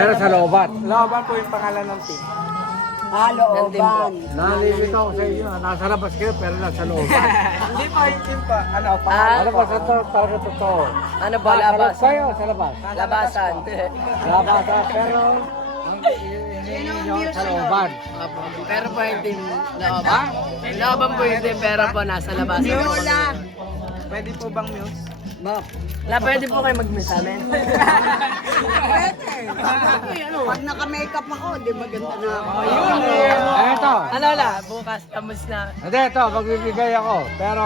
Pero sa looban. Looban po yung pangalan ng team. Looban. Nalilito ako sa inyo. Nasa labas kayo pero nasa looban. Hindi po yung team po. Ano, Ano ba sa to? Talaga totoo. Ano ba, Sa labas labas? kayo, sa labas. Labasan. Labasan, pero ang hinihingi nyo sa looban. Pero po yung team looban. Looban po yung team, pero po nasa labasan. Pwede po bang muse? Pwede po kayo mag-miss amin. Pag naka-makeup ako, di maganda na ako. Eto. Ano la? Bukas, tamus na. Hindi, ito, magbibigay ako. Pero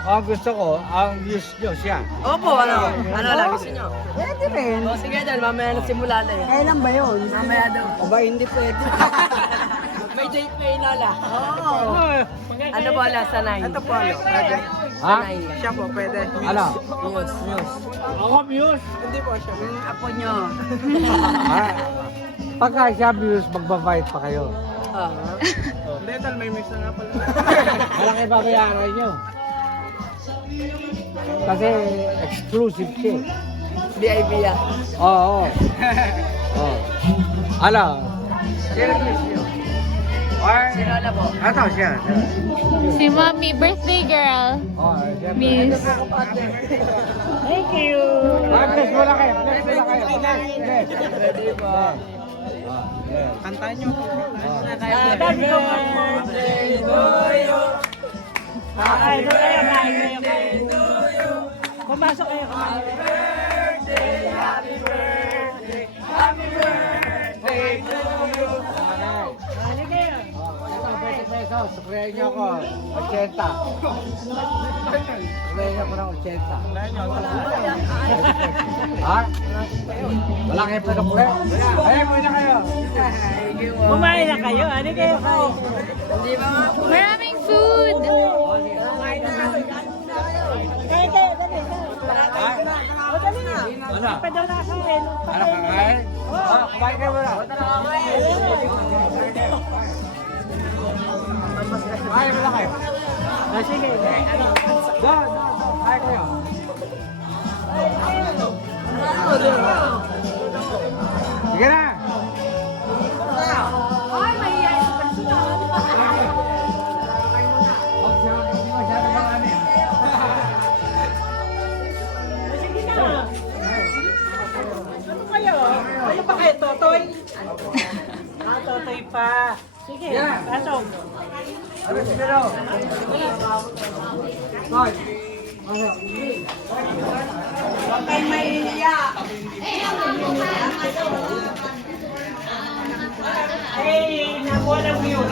ang gusto ko, ang views nyo siya. Opo, ano? Ano lang gusto nyo? Pwede rin. O sige dahil mamaya nagsimula na eh. Kailan ba yun? Mamaya daw. Aba, hindi pwede. May date pa yun ala. Oo. Ano po ala sa 9? Ito po, ano? Pwede. Ha? Siya po, pwede. Ano? News. Ako views. Hindi po siya. Apo nyo. Ah, pagka siya views, magbabait pa kayo. Hindi, tal, may mix na nga pala. Malaki babayaran nyo. Kasi exclusive siya. VIP ya. Oo. Oo. Ano? Sino views nyo? Or, Sino ala po? ito siya. Si Mommy, birthday girl. Oh, siya. Miss. Thank you. Bless mo na kayo. Bless mo na kayo. Bless. Ready po. Kantahan nyo. Happy birthday to you. Kain na kayo, kain to you. Pumasok kayo. Happy birthday, happy birthday, happy birthday to you. Ano kayo? Ito, 20 pesos. Suklayan niyo ako. 80. Suklayan niyo ako ng 80. Ha? Wala kayo pa ng Ayun, muna kayo. Kumain na kayo. Ano kayo? Hindi ba nga? Maraming food. Ano? Ano kakain? Kumain kayo muna. Kumain muna kayo. Sige. Doon. Kumain kayo. Sige na. Hindi masyado marami, ha? Ano pa kayo? Totoy? Totoy pa. Sige, pasok. Ano si Pero? Hoy. Huwag kayo mahihiya. Eh, nakuha lang mo yun.